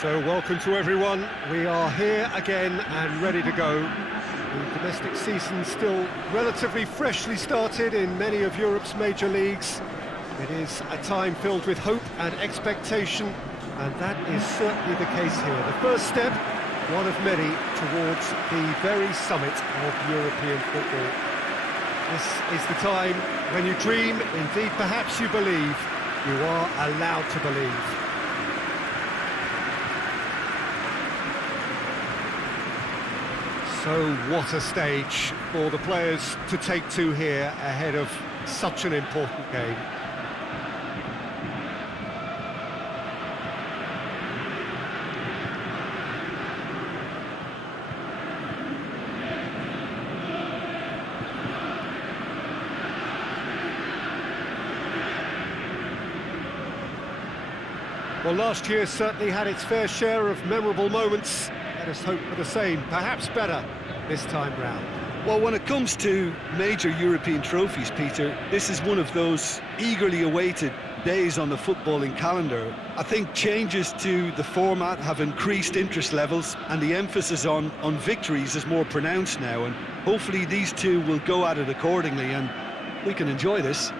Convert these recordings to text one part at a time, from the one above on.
So welcome to everyone. We are here again and ready to go. The domestic season still relatively freshly started in many of Europe's major leagues. It is a time filled with hope and expectation, and that is certainly the case here. The first step, one of many, towards the very summit of European football. This is the time when you dream, indeed perhaps you believe, you are allowed to believe. So what a stage for the players to take to here ahead of such an important game. Well, last year certainly had its fair share of memorable moments. Let us hope for the same, perhaps better this time round. Well, when it comes to major European trophies, Peter, this is one of those eagerly awaited days on the footballing calendar. I think changes to the format have increased interest levels, and the emphasis on victories is more pronounced now, and hopefully these two will go at it accordingly and we can enjoy this.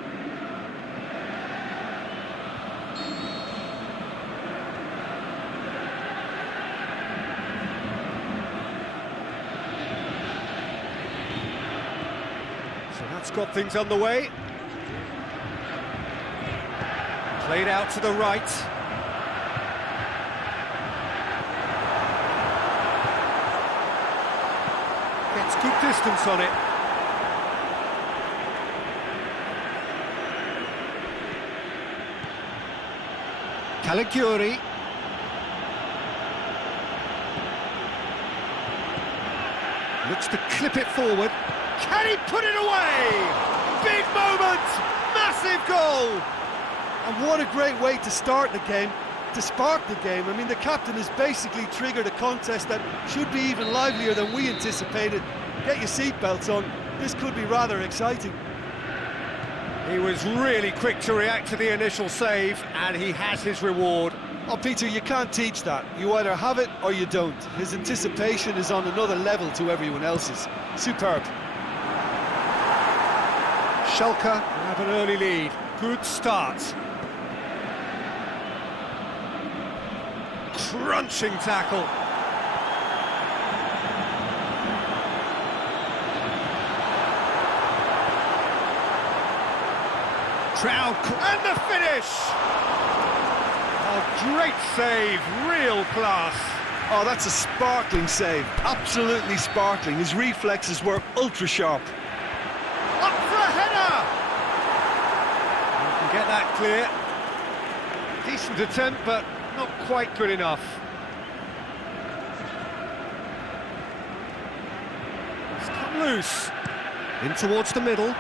Got things underway. Played out to the right. Gets good distance on it. Caligiuri. Looks to clip it forward. Can he put it away? Big moment! Massive goal! And what a great way to start the game, to spark the game. I mean, the captain has basically triggered a contest that should be even livelier than we anticipated. Get your seatbelts on, this could be rather exciting. He was really quick to react to the initial save, and he has his reward. Oh, Peter, you can't teach that. You either have it or you don't. His anticipation is on another level to everyone else's. Superb. Schalke have an early lead. Good start. Crunching tackle. Crowd, and the finish! A great save, real class. Oh, that's a sparkling save. Absolutely sparkling. His reflexes were ultra sharp. Up for a header! You can get that clear. Decent attempt, but not quite good enough. It's come loose. In towards the middle.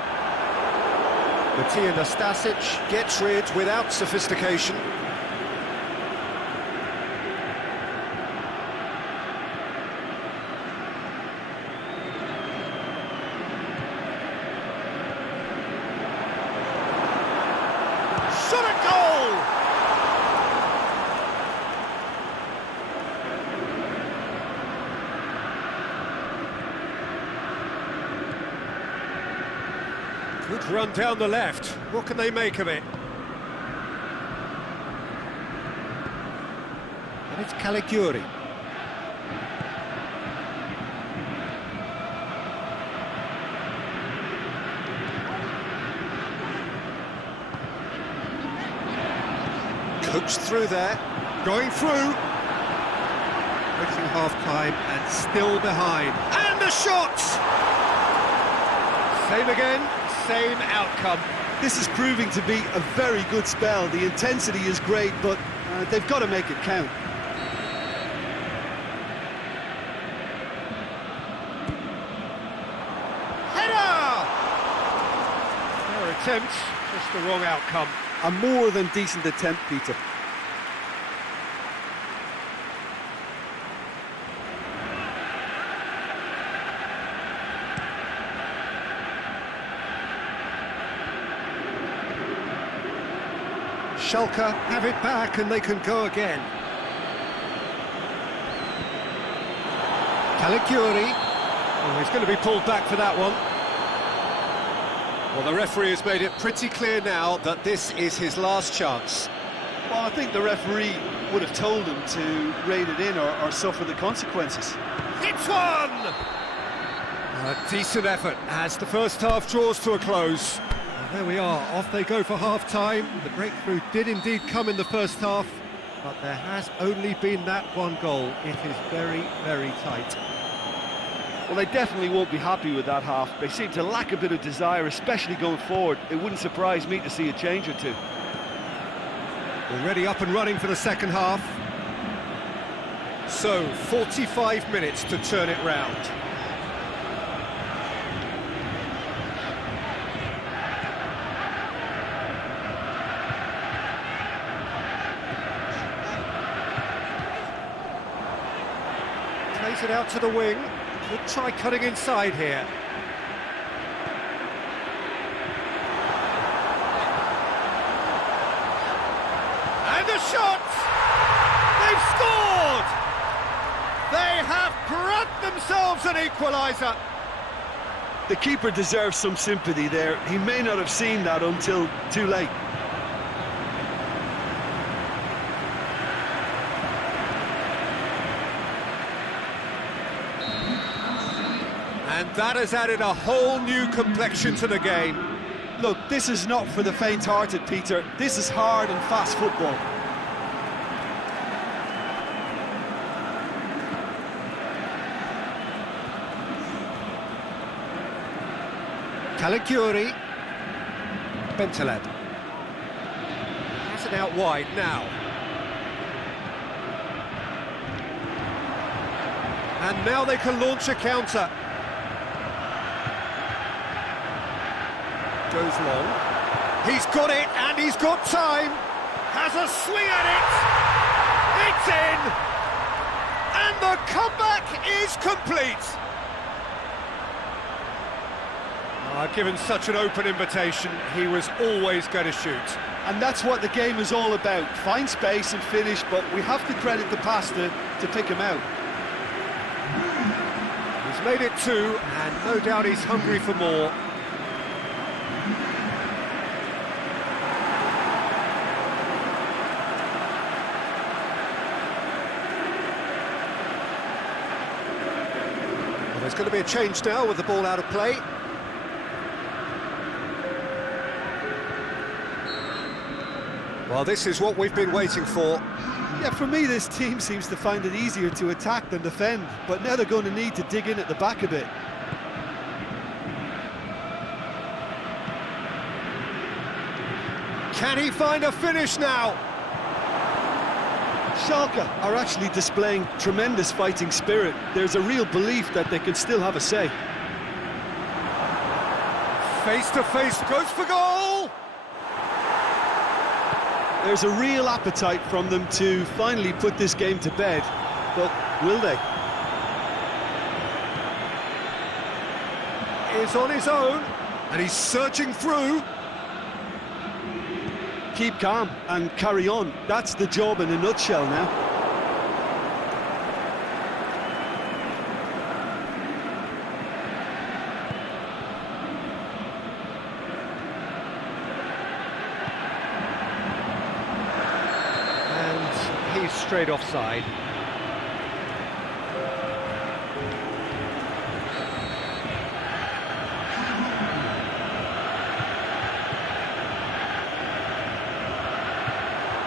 Matija Nastasic gets rid without sophistication. Shot a goal! Good run down the left. What can they make of it? And it's Caligiuri. Coached through there, going through. Reaching half-time and still behind. And the shot! Same again, same outcome. This is proving to be a very good spell. The intensity is great, but they've got to make it count. Header! Their attempt, just the wrong outcome. A more than decent attempt, Peter. Schalke have it back and they can go again. Caligiuri. Oh, he's going to be pulled back for that one. Well, the referee has made it pretty clear now that this is his last chance. Well, I think the referee would have told him to rein it in or suffer the consequences. It's one! A decent effort as the first half draws to a close. And there we are, off they go for half-time. The breakthrough did indeed come in the first half, but there has only been that one goal. It is very, very tight. Well, they definitely won't be happy with that half. They seem to lack a bit of desire, especially going forward. It wouldn't surprise me to see a change or two. Already up and running for the second half. So, 45 minutes to turn it round. Plays it out to the wing. Could try cutting inside here. And the shot! They've scored! They have grabbed themselves an equaliser. The keeper deserves some sympathy there. He may not have seen that until too late. And that has added a whole new complexion to the game. Look, this is not for the faint-hearted, Peter. This is hard and fast football. Caligiuri. Bentaleb. Has it out wide now. And now they can launch a counter. Goes long. He's got it, and he's got time. Has a swing at it. It's in. And the comeback is complete. Given such an open invitation, he was always going to shoot. And that's what the game is all about. Find space and finish, but we have to credit the pass to pick him out. He's made it two, and no doubt he's hungry for more. Well, there's going to be a change now with the ball out of play. Well, this is what we've been waiting for. Yeah, for me, this team seems to find it easier to attack than defend, but now they're going to need to dig in at the back a bit. Can he find a finish now? Schalke are actually displaying tremendous fighting spirit. There's a real belief that they can still have a say. Face to face, goes for goal! There's a real appetite from them to finally put this game to bed, but will they? Is on his own, and he's surging through. Keep calm and carry on. That's the job in a nutshell now. He's straight offside.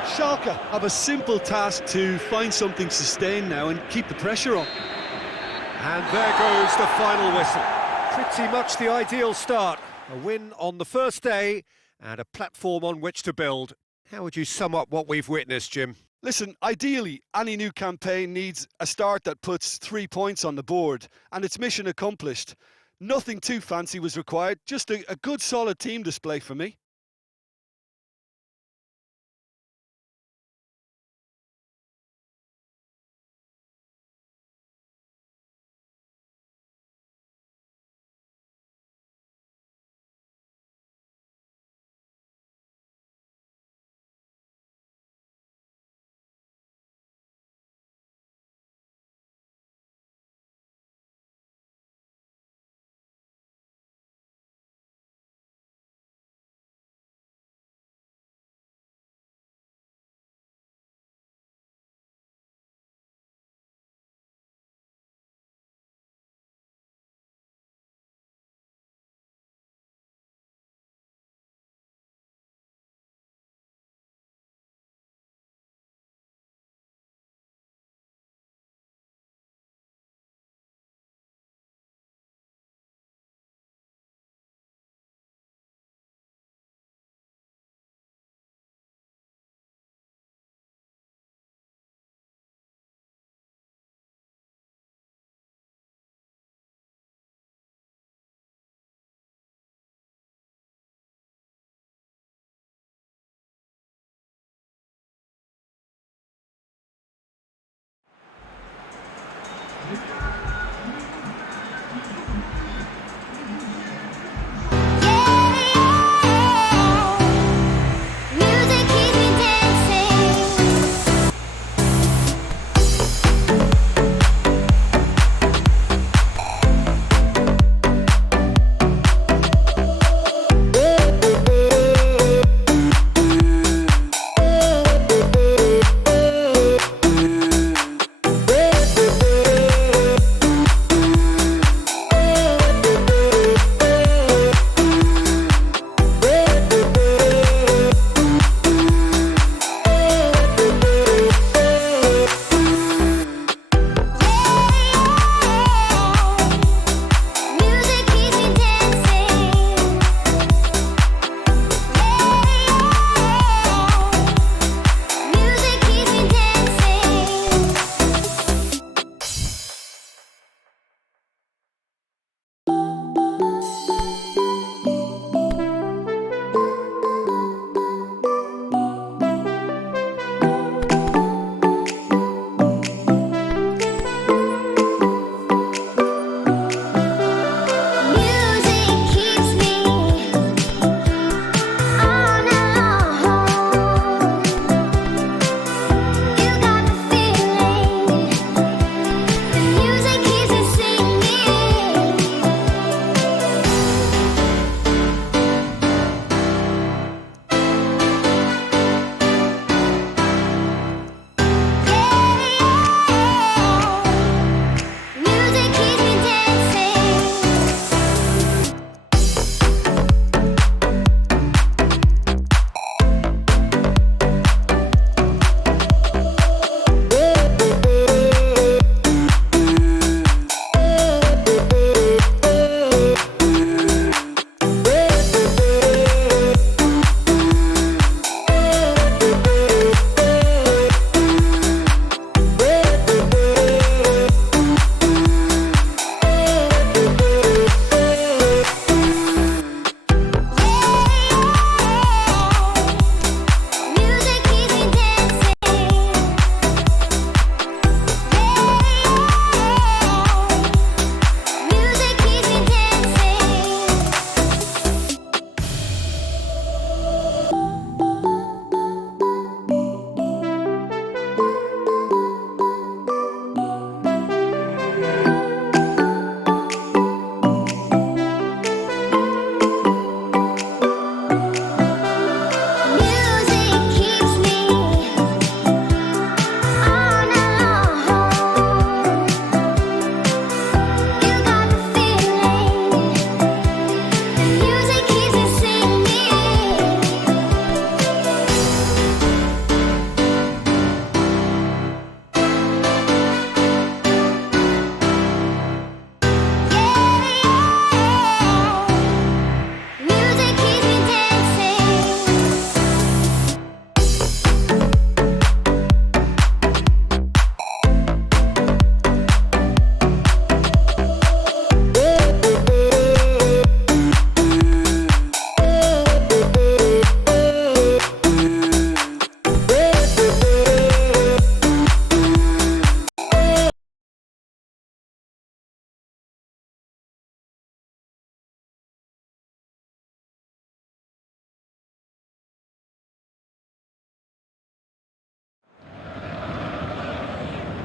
Schalke have a simple task to find something sustained now and keep the pressure on. And there goes the final whistle. Pretty much the ideal start. A win on the first day and a platform on which to build. How would you sum up what we've witnessed, Jim? Listen, ideally, any new campaign needs a start that puts 3 points on the board, and it's mission accomplished. Nothing too fancy was required, just a good solid team display for me.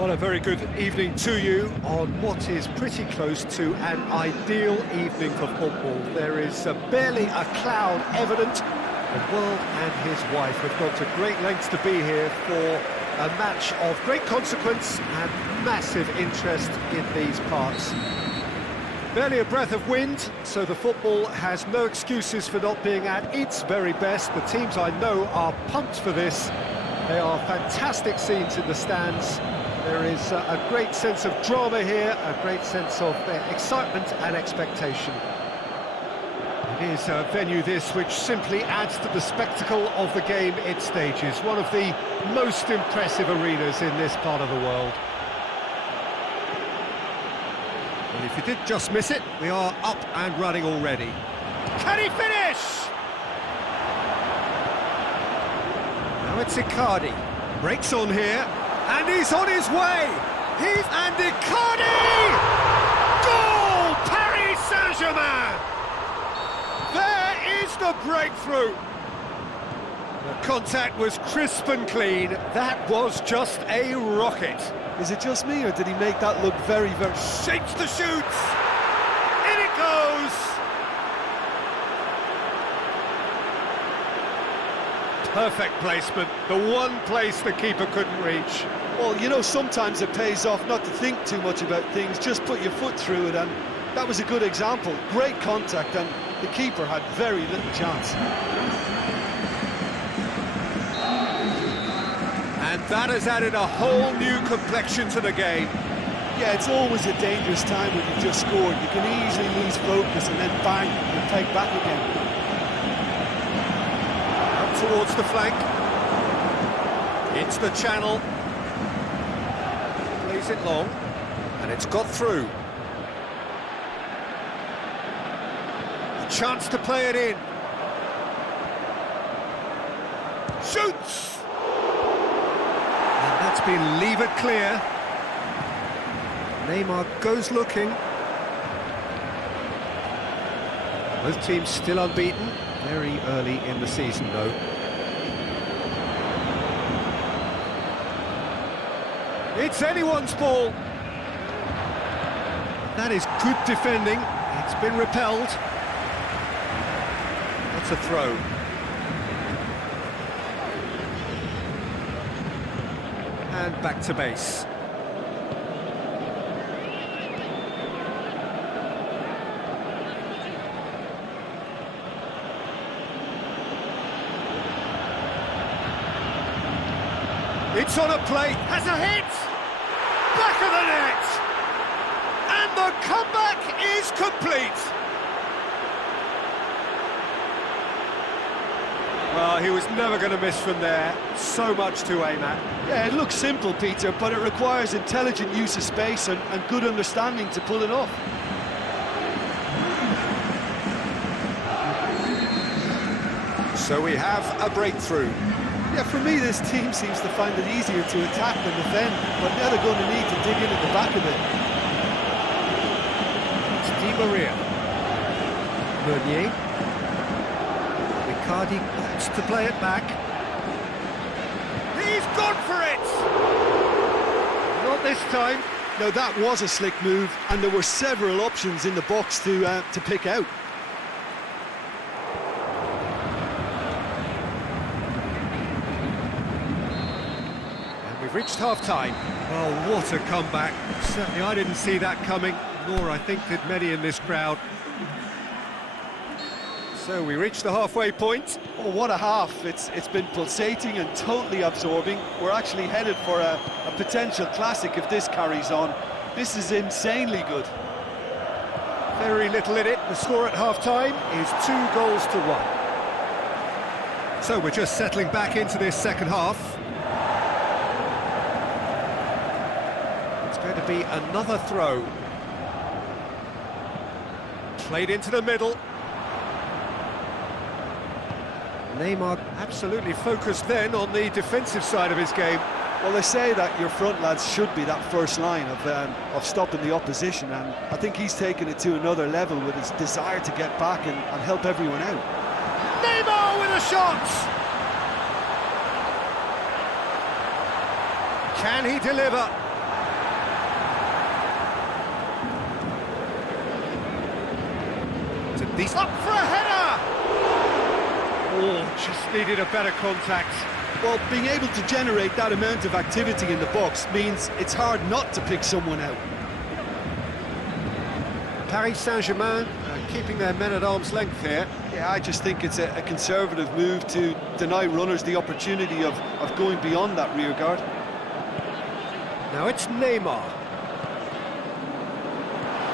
Well, a very good evening to you on what is pretty close to an ideal evening for football. There is barely a cloud evident. The world and his wife have gone to great lengths to be here for a match of great consequence and massive interest in these parts. Barely a breath of wind, so the football has no excuses for not being at its very best. The teams I know are pumped for this. They are fantastic scenes in the stands. There is a great sense of drama here, a great sense of excitement and expectation. It is a venue this which simply adds to the spectacle of the game it stages. One of the most impressive arenas in this part of the world. And if you did just miss it, we are up and running already. Can he finish? Now it's Icardi. Breaks on here. And he's on his way! And Icardi! Goal! Paris Saint-Germain! There is the breakthrough! The contact was crisp and clean. That was just a rocket. Is it just me, or did he make that look very... Shapes the shoots! In it goes! Perfect placement, the one place the keeper couldn't reach. Well, you know, sometimes it pays off not to think too much about things, just put your foot through it, and that was a good example. Great contact, and the keeper had very little chance. And that has added a whole new complexion to the game. Yeah, it's always a dangerous time when you've just scored. You can easily lose focus and then bang, you're take back again. Towards the flank, it's the channel, plays it long, and it's got through. A chance to play it in. Shoots! And that's been levered clear. Neymar goes looking. Both teams still unbeaten, very early in the season though. It's anyone's ball. That is good defending. It's been repelled. That's a throw. And back to base. It's on a plate, has a hit! Back of the net! And the comeback is complete! Well, he was never going to miss from there. So much to aim at. Yeah, it looks simple, Peter, but it requires intelligent use of space and good understanding to pull it off. So we have a breakthrough. Yeah, for me, this team seems to find it easier to attack than defend, but now they're going to need to dig in at the back of it. It's Di Maria. Meunier. Icardi wants to play it back. He's gone for it! Not this time. Now, that was a slick move, and there were several options in the box to pick out. We've reached half-time. Well, what a comeback. Certainly I didn't see that coming, nor I think did many in this crowd. So we reached the halfway point. Oh, what a half. It's been pulsating and totally absorbing. We're actually headed for a potential classic if this carries on. This is insanely good. Very little in it. The score at half-time is 2-1. So we're just settling back into this second half. Going to be another throw. Played into the middle. Neymar absolutely focused then on the defensive side of his game. Well, they say that your front lads should be that first line of stopping the opposition, and I think he's taken it to another level with his desire to get back and help everyone out. Neymar with a shot! Can he deliver? He's up for a header! Oh, just needed a better contact. Well, being able to generate that amount of activity in the box means it's hard not to pick someone out. Paris Saint-Germain keeping their men at arm's length here. Yeah, I just think it's a conservative move to deny runners the opportunity of going beyond that rear guard. Now it's Neymar.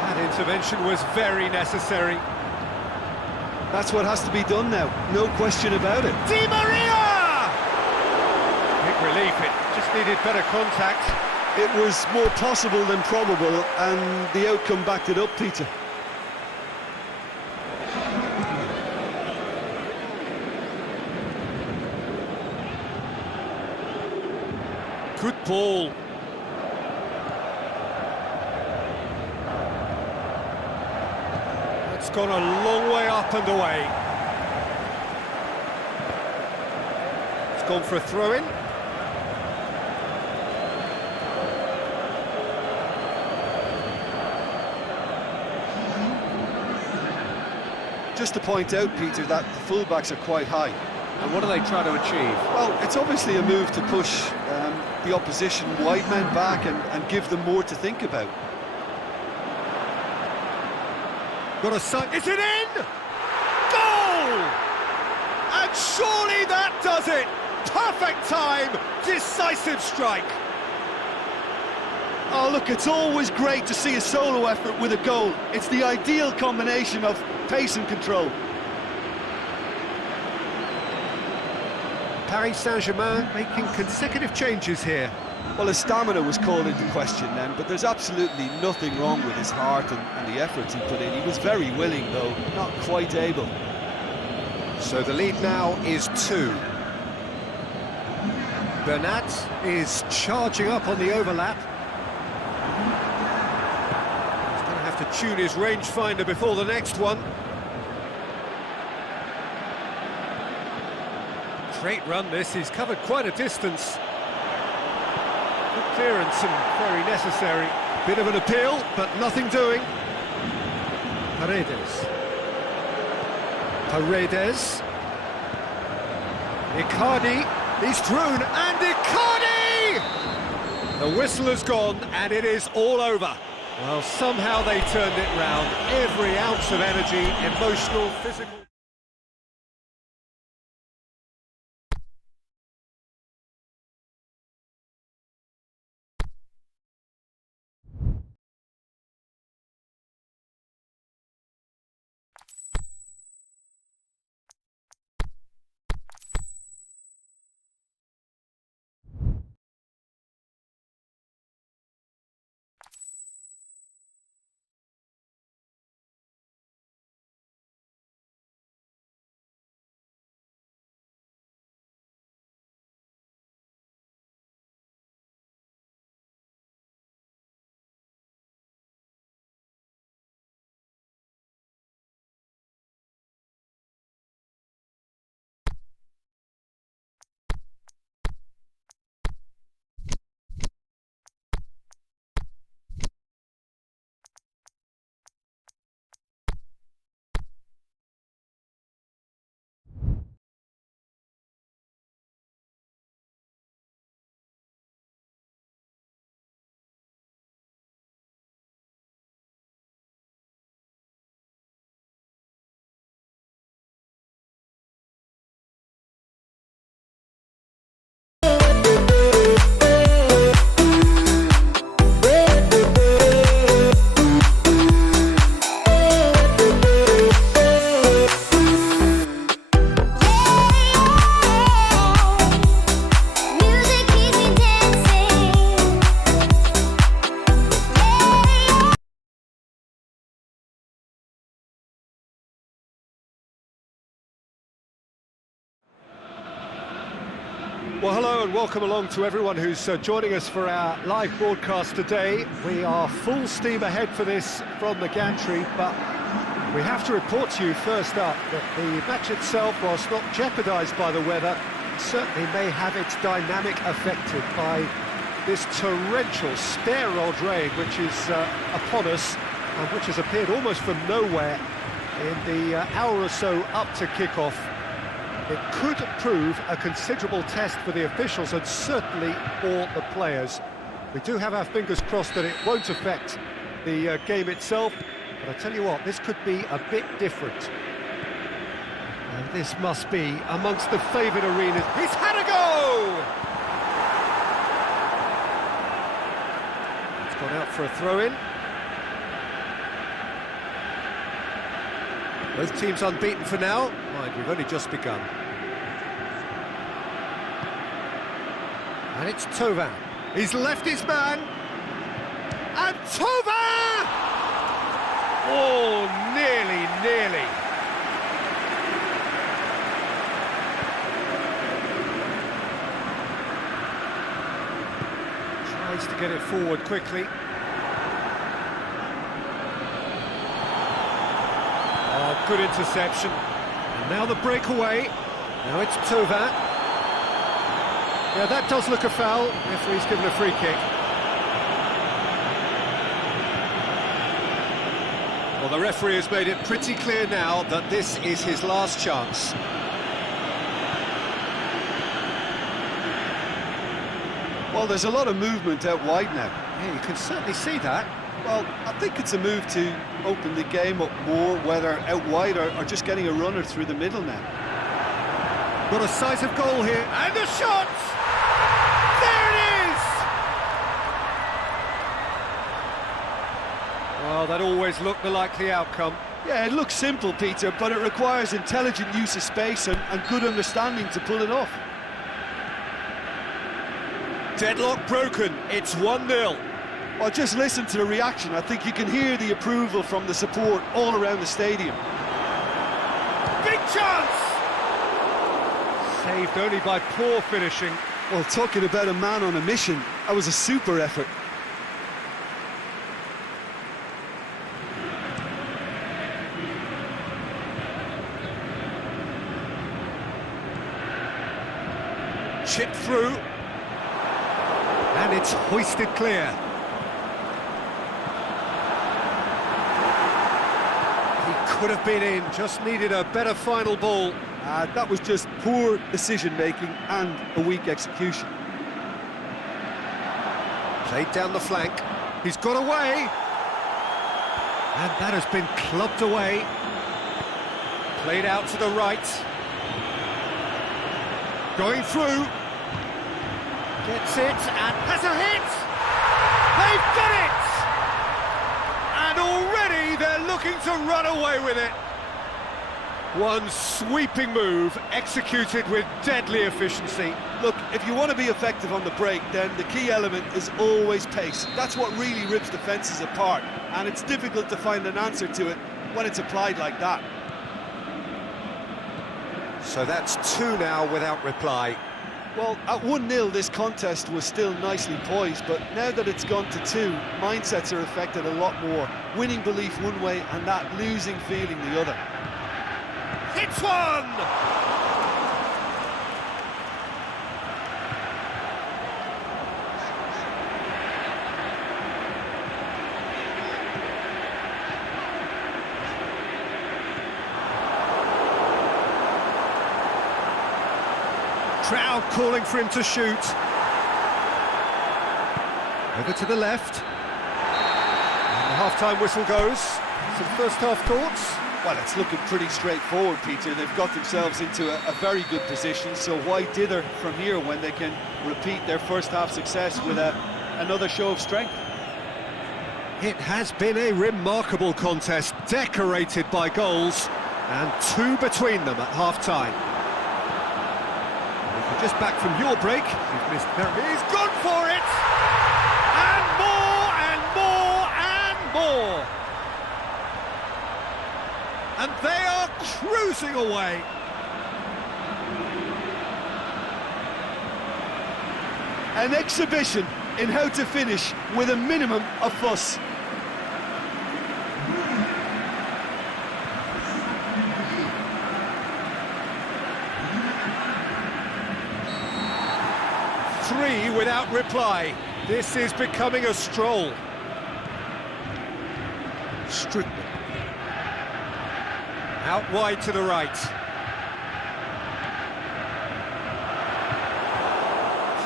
That intervention was very necessary. That's what has to be done now, no question about it. Di Maria! Big relief, it just needed better contact. It was more possible than probable, and the outcome backed it up, Peter. Good ball. It's gone a long way up and away. It's gone for a throw-in. Just to point out, Peter, that the fullbacks are quite high. And what are they trying to achieve? Well, it's obviously a move to push the opposition wide men back and give them more to think about. Got a sight. Is it in? Goal! And surely that does it! Perfect time! Decisive strike! Oh, look, it's always great to see a solo effort with a goal. It's the ideal combination of pace and control. Paris Saint-Germain making consecutive changes here. Well, his stamina was called into question then, but there's absolutely nothing wrong with his heart and the efforts he put in. He was very willing, though, not quite able. So the lead now is 2. Bernat is charging up on the overlap. He's going to have to tune his rangefinder before the next one. Great run this, he's covered quite a distance. Good clearance and very necessary. Bit of an appeal, but nothing doing. Paredes. Icardi, he's through, and Icardi! The whistle has gone, and it is all over. Well, somehow they turned it round. Every ounce of energy, emotional, physical... Well, hello and welcome along to everyone who's joining us for our live broadcast today. We are full steam ahead for this from the gantry, but we have to report to you first up that the match itself, whilst not jeopardised by the weather, certainly may have its dynamic affected by this torrential stair-rod rain which is upon us and which has appeared almost from nowhere. In the hour or so up to kick-off, it could prove a considerable test for the officials and certainly for the players. We do have our fingers crossed that it won't affect the game itself, but I tell you what, this could be a bit different. And this must be amongst the favoured arenas. He's had a go! It's gone out for a throw-in. Both teams unbeaten for now. Mind, we've only just begun. And it's Tovan. He's left his man. And Tovan! Oh, nearly. Tries to get it forward quickly. Oh, good interception. And now the breakaway. Now it's Tovan. Yeah, that does look a foul. Referee's given a free kick. Well, the referee has made it pretty clear now that this is his last chance. Well, there's a lot of movement out wide now. Yeah, you can certainly see that. Well, I think it's a move to open the game up more, whether out wide or just getting a runner through the middle now. Got a decisive goal here. And a shot! There it is! Well, that always looked the likely outcome. Yeah, it looks simple, Peter, but it requires intelligent use of space and good understanding to pull it off. Deadlock broken. It's 1-0. Well, just listen to the reaction. I think you can hear the approval from the support all around the stadium. Big chance! Saved only by poor finishing. Well, talking about a man on a mission, that was a super effort. Chipped through. And it's hoisted clear. He could have been in, just needed a better final ball. That was just poor decision-making and a weak execution. Played down the flank. He's got away. And that has been clubbed away. Played out to the right. Going through. Gets it and has a hit! They've got it! And already they're looking to run away with it. One sweeping move, executed with deadly efficiency. Look, if you want to be effective on the break, then the key element is always pace. That's what really rips defences apart, and it's difficult to find an answer to it when it's applied like that. So that's 2 now without reply. Well, at 1-0 this contest was still nicely poised, but now that it's gone to 2, mindsets are affected a lot more. Winning belief one way and that losing feeling the other. Hits one! Crowd calling for him to shoot. Over to the left. And the half-time whistle goes. Some first-half thoughts? Well, it's looking pretty straightforward, Peter. They've got themselves into a very good position, so why dither from here when they can repeat their first-half success with another show of strength? It has been a remarkable contest, decorated by goals, and 2 between them at half-time. If you're just back from your break, you've missed Terry. He's gone for it! And more, and more, and more! And they are cruising away. An exhibition in how to finish with a minimum of fuss. Three without reply. This is becoming a stroll. Strickland. Out wide to the right.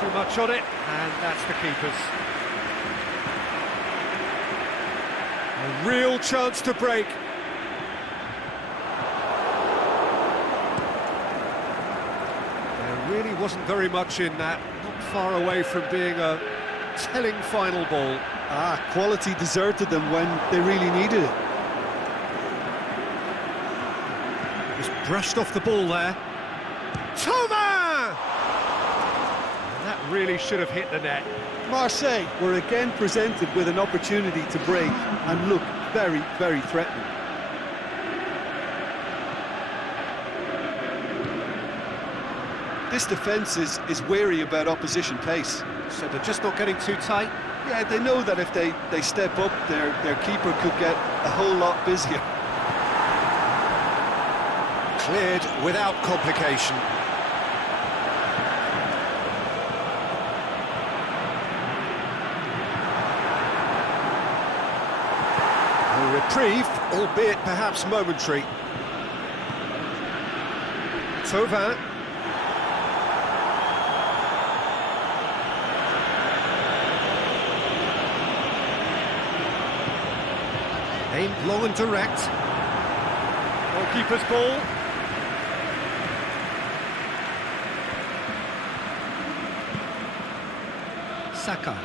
Too much on it, and that's the keeper's. A real chance to break. There really wasn't very much in that, not far away from being a telling final ball. Quality deserted them when they really needed it. Just brushed off the ball there. Thomas! That really should have hit the net. Marseille were again presented with an opportunity to break and look very, very threatening. This defence is wary about opposition pace. So they're just not getting too tight? Yeah, they know that if they step up, their keeper could get a whole lot busier. Cleared without complication. A reprieve, albeit perhaps momentary. Tauvin. Aimed long and direct. Goalkeeper's ball. Saka.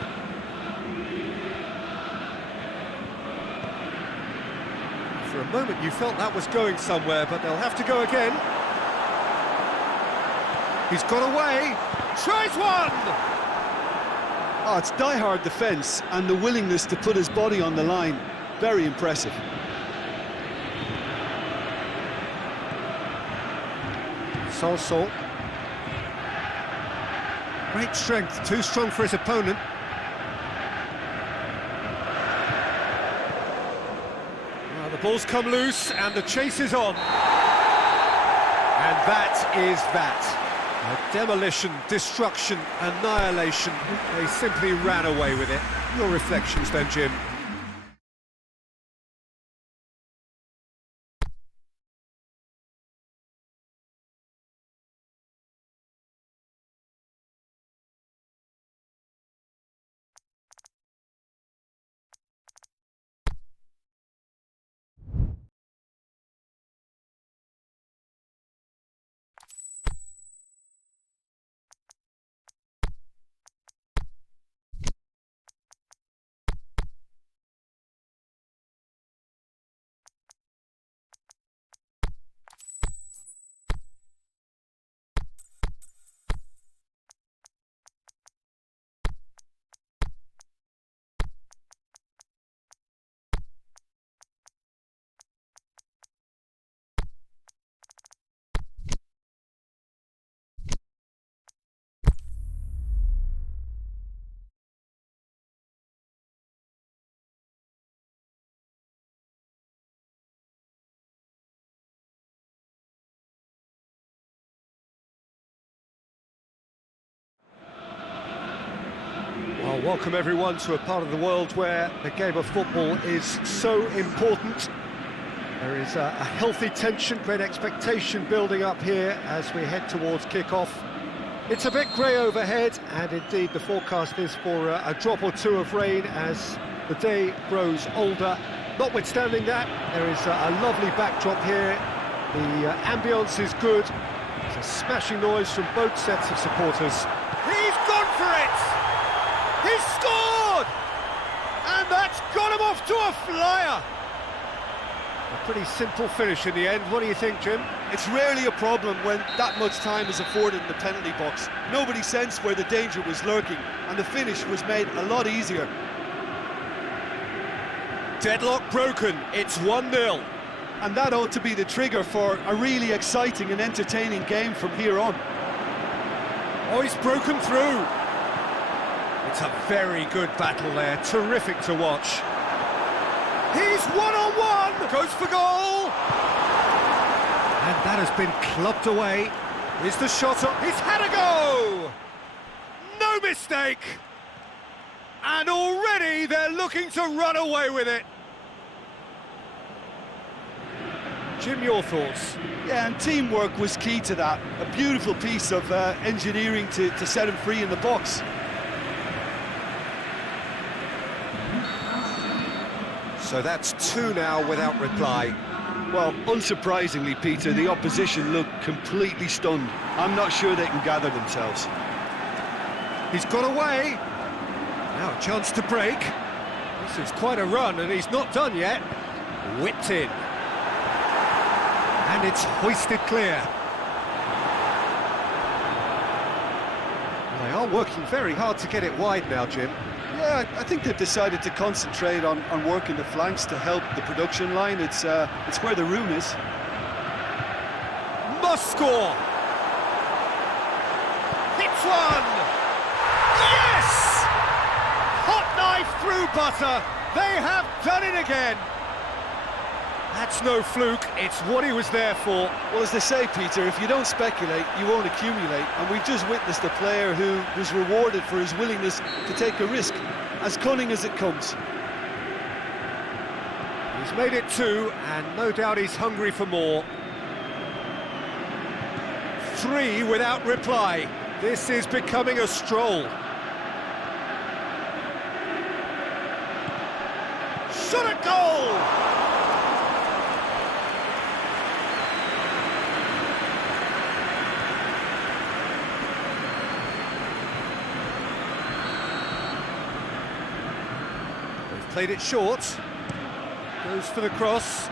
For a moment you felt that was going somewhere, but they'll have to go again. He's got away. Tries one! Oh, it's die-hard defence and the willingness to put his body on the line. Very impressive. Sanson. Great strength, too strong for his opponent. Well, the ball's come loose and the chase is on. And that is that. A demolition, destruction, annihilation. They simply ran away with it. Your reflections then, Jim? Well, welcome everyone to a part of the world where the game of football is so important. There is a healthy tension, great expectation building up here as we head towards kick-off. It's a bit grey overhead, and indeed the forecast is for a drop or two of rain as the day grows older. Notwithstanding that, there is a lovely backdrop here. The ambience is good. It's a smashing noise from both sets of supporters. He's gone for it! He's scored! And that's got him off to a flyer! A pretty simple finish in the end. What do you think, Jim? It's rarely a problem when that much time is afforded in the penalty box. Nobody sensed where the danger was lurking, and the finish was made a lot easier. Deadlock broken, it's 1-0. And that ought to be the trigger for a really exciting and entertaining game from here on. Oh, he's broken through. It's a very good battle there, terrific to watch. He's one-on-one, goes for goal! And that has been clubbed away. Here's the shot up, he's had a go! No mistake! And already they're looking to run away with it. Jim, your thoughts? Yeah, and teamwork was key to that. A beautiful piece of engineering to set him free in the box. So that's two now without reply. Well, unsurprisingly, Peter, the opposition looked completely stunned. I'm not sure they can gather themselves. He's got away. Now a chance to break. This is quite a run, and he's not done yet. Whipped in. And it's hoisted clear. They are working very hard to get it wide now, Jim. Yeah, I think they've decided to concentrate on working the flanks to help the production line. It's where the room is. Must score! Hits one! Yes! Hot knife through butter. They have done it again. That's no fluke, it's what he was there for. Well, as they say, Peter, if you don't speculate, you won't accumulate. And we just witnessed a player who was rewarded for his willingness to take a risk, as cunning as it comes. He's made it two, and no doubt he's hungry for more. Three without reply. This is becoming a stroll. Shot at goal! Played it short, goes for the cross.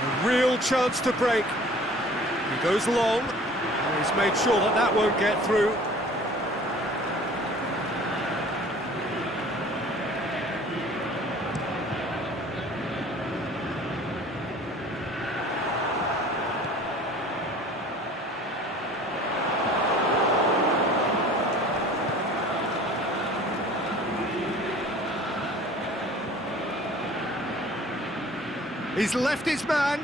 A real chance to break. He goes long, and he's made sure that that won't get through. He's left his man,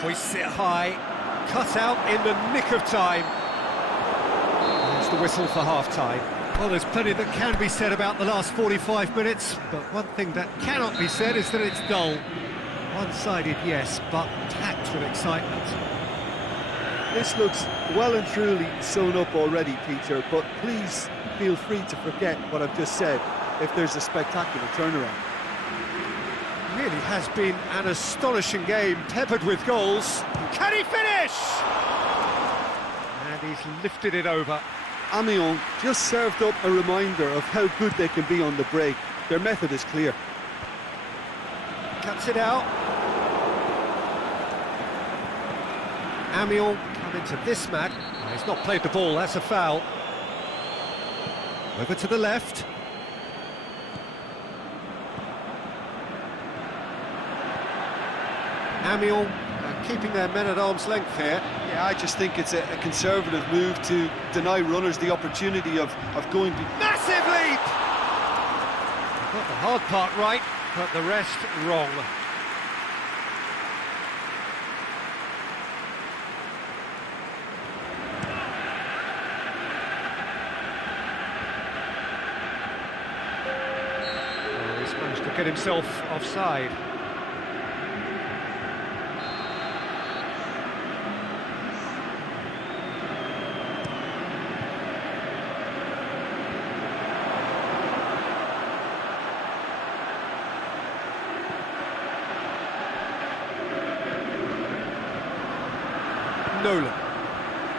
hoists it high, cut out in the nick of time. There's the whistle for half-time. Well, there's plenty that can be said about the last 45 minutes, but one thing that cannot be said is that it's dull. One-sided, yes, but packed with excitement. This looks well and truly sewn up already, Peter, but please feel free to forget what I've just said if there's a spectacular turnaround. Really has been an astonishing game, peppered with goals. Can he finish? And he's lifted it over. Amiens just served up a reminder of how good they can be on the break. Their method is clear. Cuts it out. Amiens come into this match. Oh, he's not played the ball, that's a foul. Over to the left. Amiens keeping their men at arm's length here. Yeah, I just think it's a conservative move to deny runners the opportunity of going... Massive leap! Got the hard part right, but the rest wrong. Oh, he's managed to get himself offside. Nolan.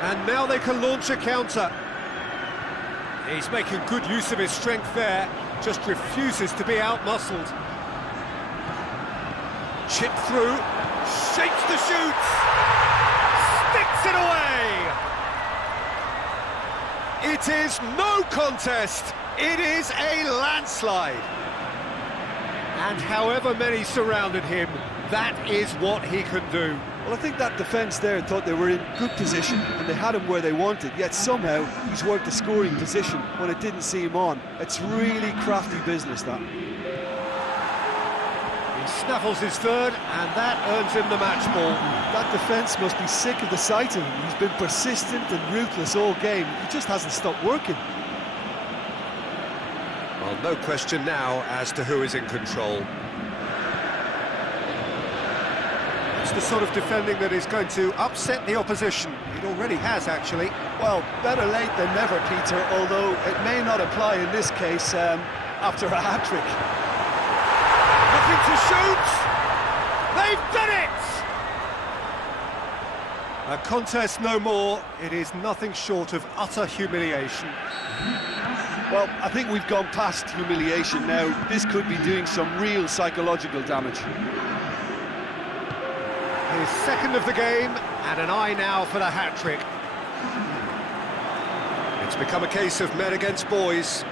And now they can launch a counter. He's making good use of his strength there, just refuses to be out-muscled. Chip through, shapes the shoots, sticks it away! It is no contest, it is a landslide. And however many surrounded him, that is what he can do. Well, I think that defence there thought they were in good position and they had him where they wanted, yet somehow he's worked the scoring position when it didn't see him on. It's really crafty business, that. snaffles his third, and that earns him the match ball. That defence must be sick of the sight of him. He's been persistent and ruthless all game. He just hasn't stopped working. Well, no question now as to who is in control. It's the sort of defending that is going to upset the opposition. It already has, actually. Well, better late than never, Peter, although it may not apply in this case after a hat-trick. Looking to shoot! They've done it! A contest no more. It is nothing short of utter humiliation. Well, I think we've gone past humiliation now. This could be doing some real psychological damage. His second of the game, and an eye now for the hat-trick. It's become a case of men against boys.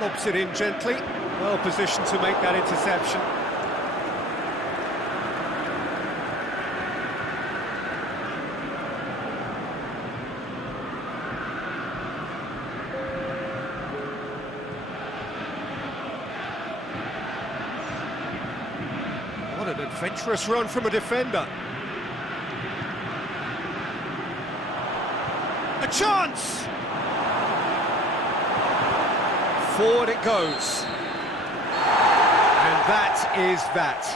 Lobs it in gently, well positioned to make that interception. What an adventurous run from a defender. A chance! Forward it goes. And that is that.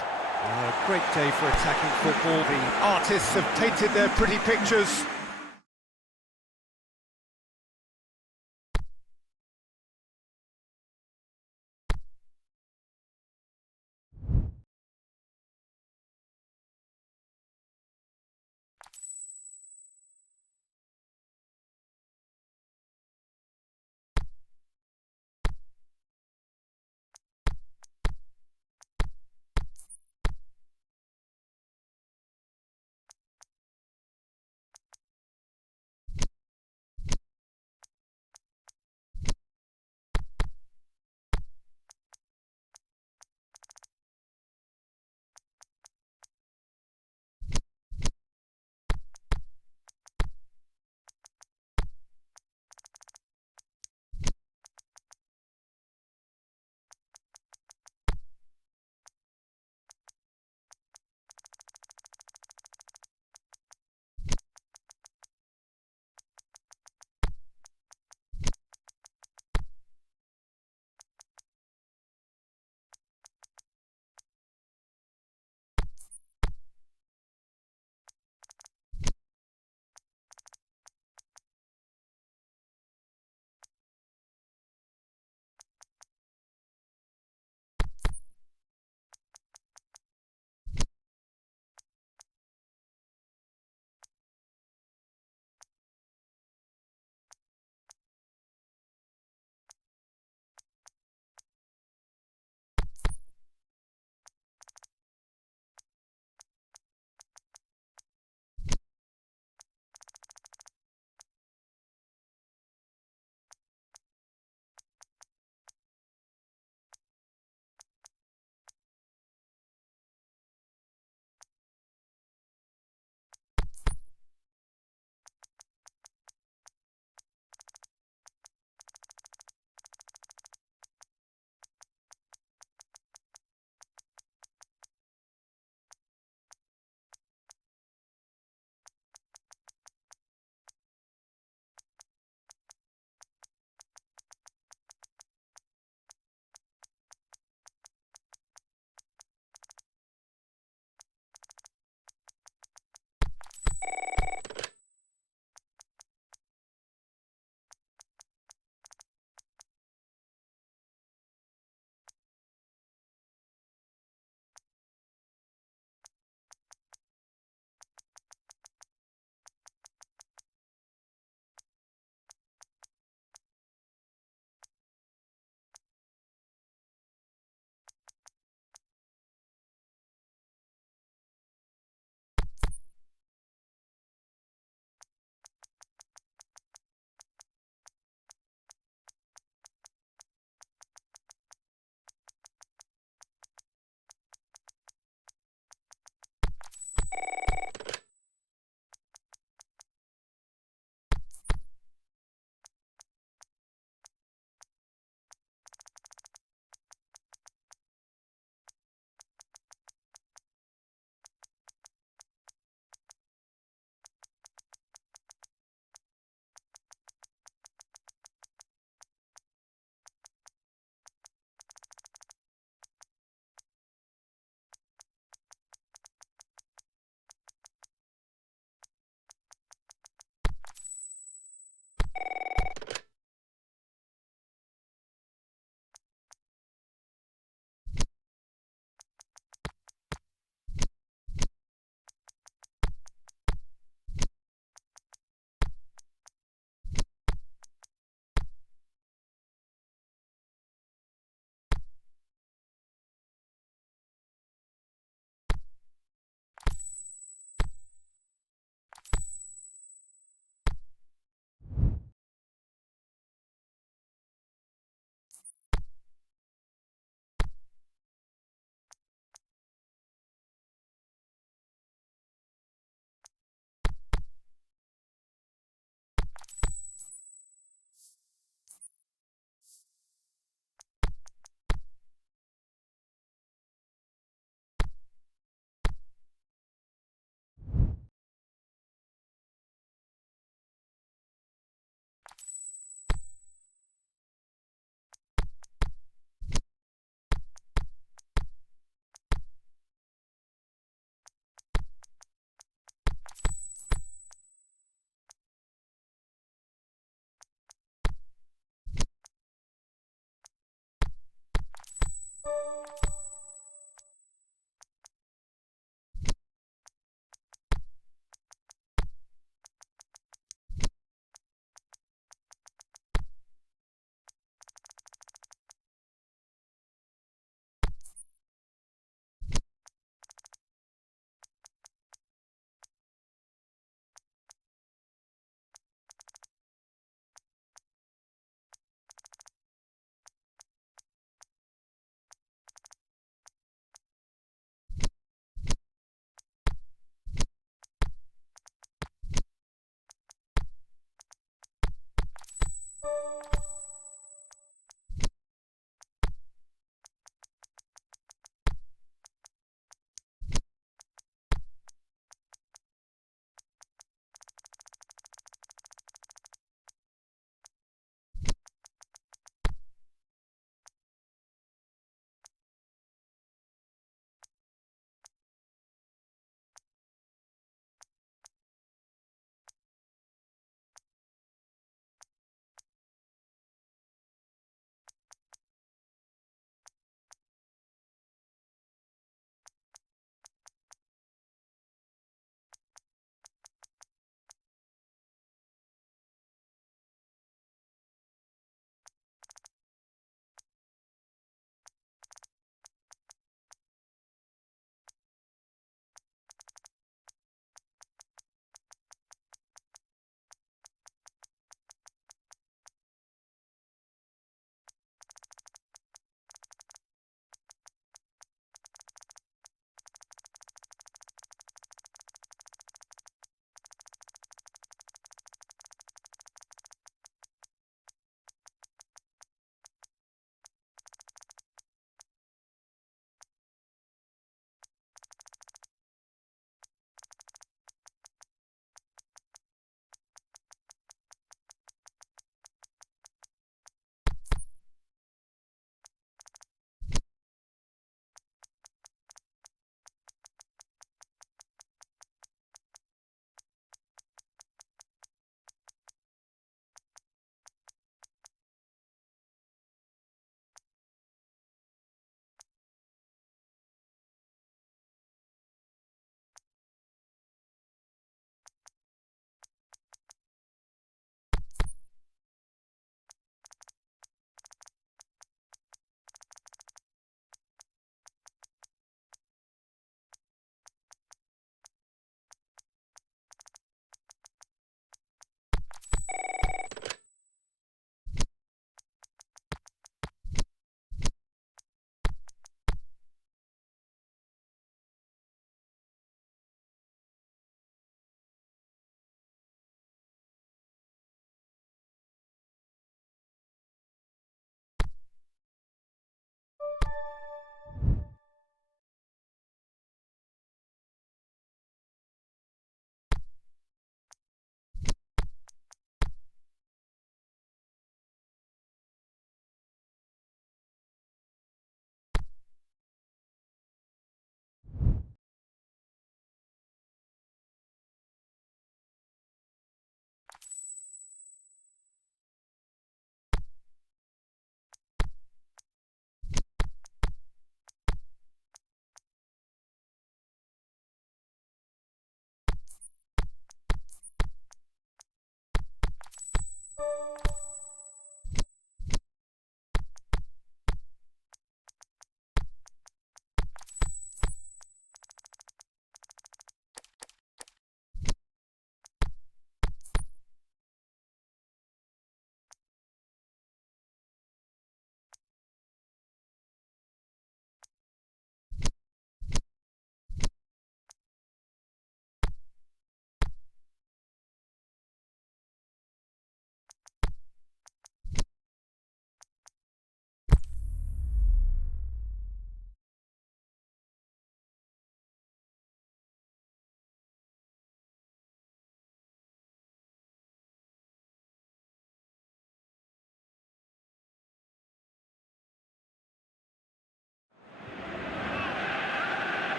A great day for attacking football. The artists have painted their pretty pictures.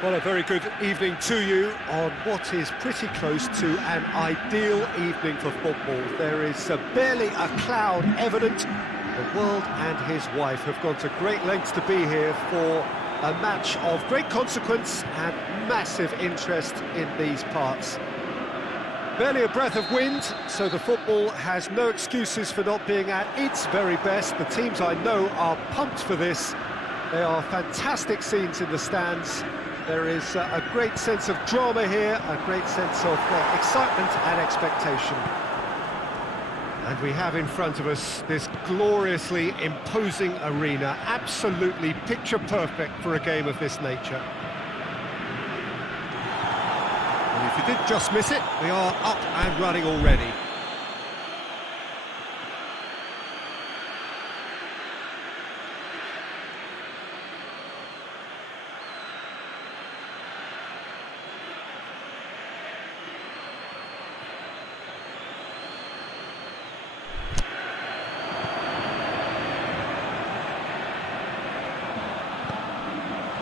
Well, a very good evening to you on what is pretty close to an ideal evening for football. There is barely a cloud evident. The world and his wife have gone to great lengths to be here for a match of great consequence and massive interest in these parts. Barely a breath of wind, so the football has no excuses for not being at its very best. The teams I know are pumped for this. They are fantastic scenes in the stands. There is a great sense of drama here, a great sense of excitement and expectation. And we have in front of us this gloriously imposing arena, absolutely picture perfect for a game of this nature. And if you did just miss it, we are up and running already.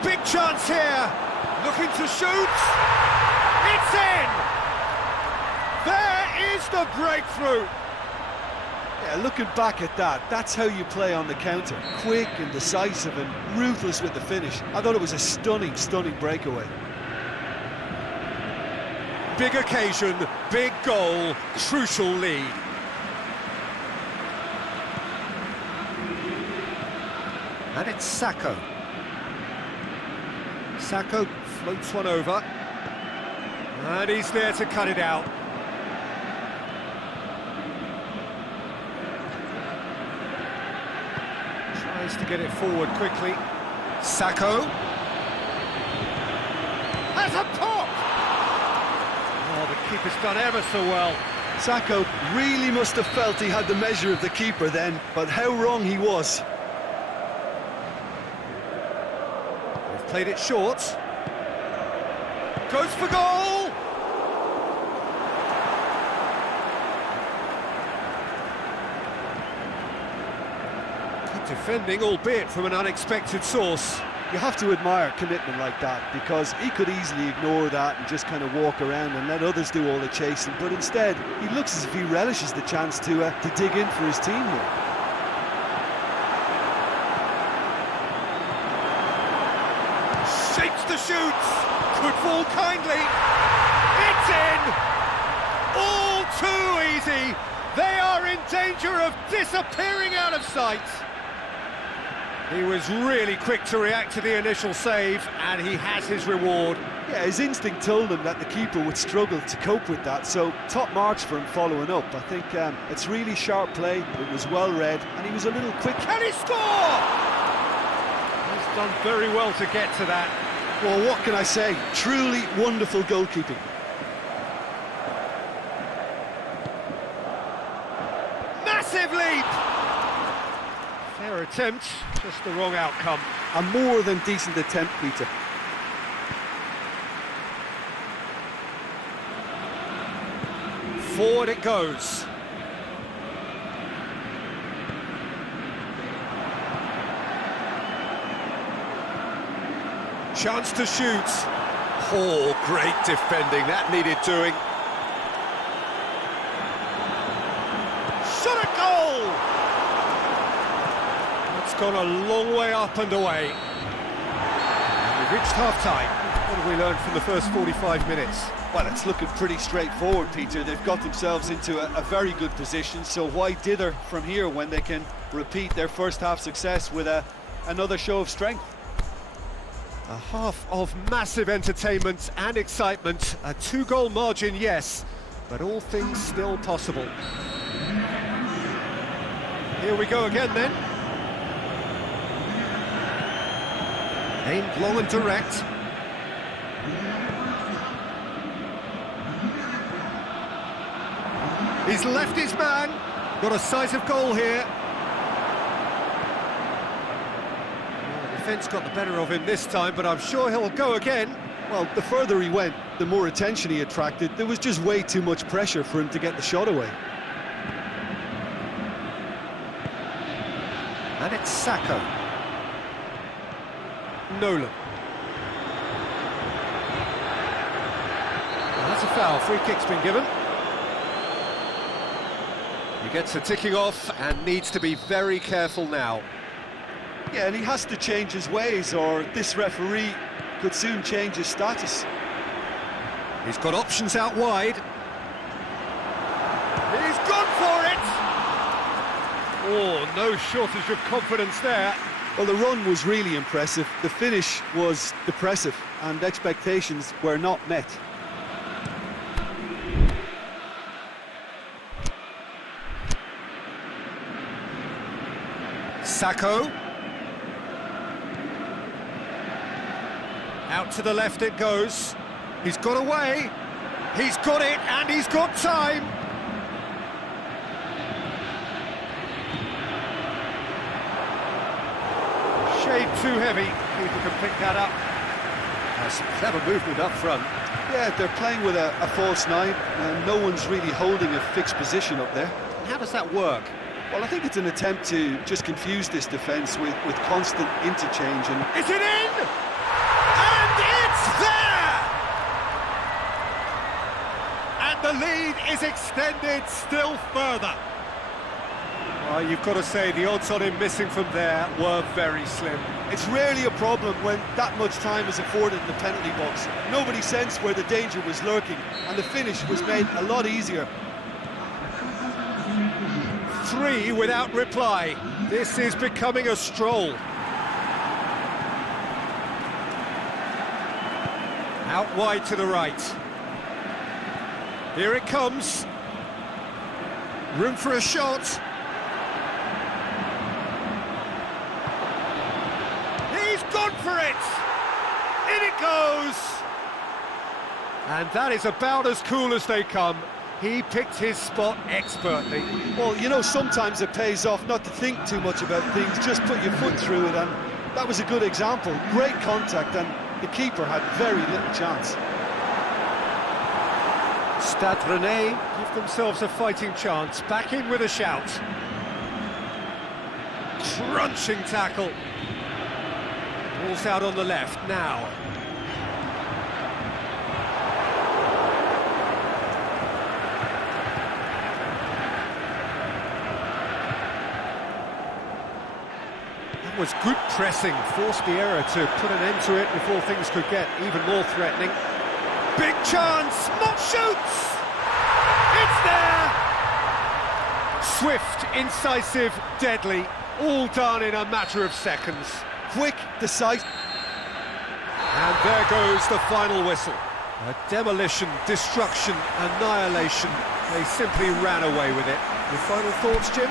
Big chance here, looking to shoot, it's in! There is the breakthrough! Yeah, looking back at that, that's how you play on the counter. Quick and decisive and ruthless with the finish. I thought it was a stunning, stunning breakaway. Big occasion, big goal, crucial lead. And it's Sacco. Sacco floats one over, and he's there to cut it out. Tries to get it forward quickly. Sacco has a pop! Oh, the keeper's done ever so well. Sacco really must have felt he had the measure of the keeper then, but how wrong he was. Played it short. Goes for goal! Good defending, albeit from an unexpected source. You have to admire commitment like that, because he could easily ignore that and just kind of walk around and let others do all the chasing, but instead he looks as if he relishes the chance to dig in for his team here. Shapes the shoots, could fall kindly, it's in! All too easy, they are in danger of disappearing out of sight. He was really quick to react to the initial save, and he has his reward. Yeah, his instinct told him that the keeper would struggle to cope with that, so top marks for him following up. I think it's really sharp play, it was well read, and he was a little quick. Can he score? He's done very well to get to that. Well, what can I say? Truly wonderful goalkeeping. Massive leap! Fair attempt, just the wrong outcome. A more than decent attempt, Peter. Forward it goes. Chance to shoot. Oh, great defending, that needed doing. Shot a goal! That's gone a long way up and away. And we've reached half-time. What have we learned from the first 45 minutes? Well, it's looking pretty straightforward, Peter. They've got themselves into a very good position, so why dither from here when they can repeat their first half success with another show of strength? A half of massive entertainment and excitement. A two-goal margin, yes, but all things still possible. Here we go again then. Aimed long and direct. He's left his man. Got a sight of goal here. Defence got the better of him this time, but I'm sure he'll go again. Well, the further he went, the more attention he attracted. There was just way too much pressure for him to get the shot away. And it's Sacco. Nolan. That's a foul. Free kick's been given. He gets a ticking off and needs to be very careful now. Yeah, and he has to change his ways, or this referee could soon change his status. He's got options out wide. He's gone for it! Oh, no shortage of confidence there. Well, the run was really impressive. The finish was depressive, and expectations were not met. Sacco. Out to the left it goes. He's got away. He's got it, and he's got time. Shade too heavy. Keeper can pick that up. That's some clever movement up front. Yeah, they're playing with a false nine, and no one's really holding a fixed position up there. How does that work? Well, I think it's an attempt to just confuse this defence with constant interchange. And is it in? And it's there! And the lead is extended still further. Well, you've got to say the odds on him missing from there were very slim. It's rarely a problem when that much time is afforded in the penalty box. Nobody sensed where the danger was lurking, and the finish was made a lot easier. 3 without reply. This is becoming a stroll. Out wide to the right. Here it comes. Room for a shot. He's gone for it! In it goes! And that is about as cool as they come. He picked his spot expertly. Well, you know, sometimes it pays off not to think too much about things, just put your foot through it, and that was a good example. Great contact, and the keeper had very little chance. Stade Rennais give themselves a fighting chance. Back in with a shout. Crunching tackle. Ball's out on the left now. Was good pressing, forced the error to put an end to it before things could get even more threatening. Big chance, Mott shoots! It's there! Swift, incisive, deadly, all done in a matter of seconds. Quick, decisive. And there goes the final whistle. A demolition, destruction, annihilation. They simply ran away with it. Your final thoughts, Jim?